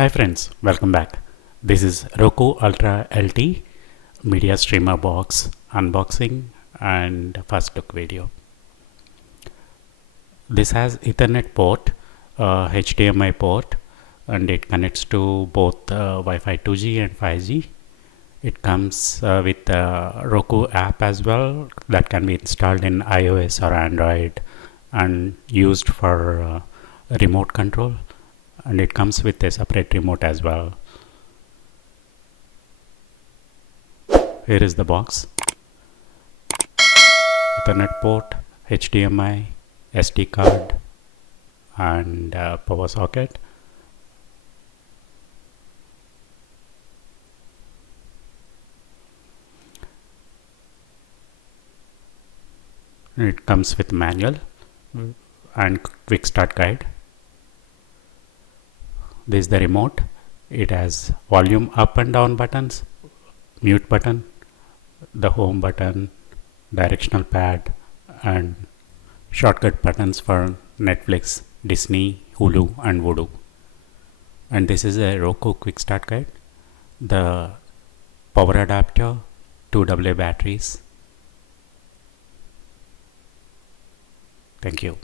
Hi friends, welcome back. This is Roku Ultra LT Media Streamer Box unboxing and first look video. This has Ethernet port, HDMI port, and it connects to both Wi-Fi 2G and 5G. It comes with a Roku app as well that can be installed in iOS or Android and used for remote control. And it comes with a separate remote as well. Here is the box: Ethernet port, HDMI, SD card, and power socket. It comes with manual and quick start guide. This is the remote. It has volume up and down buttons, mute button, the home button, directional pad, and shortcut buttons for Netflix, Disney, Hulu, and Vudu. And this is a Roku quick start guide. The power adapter, 2 AA batteries. Thank you.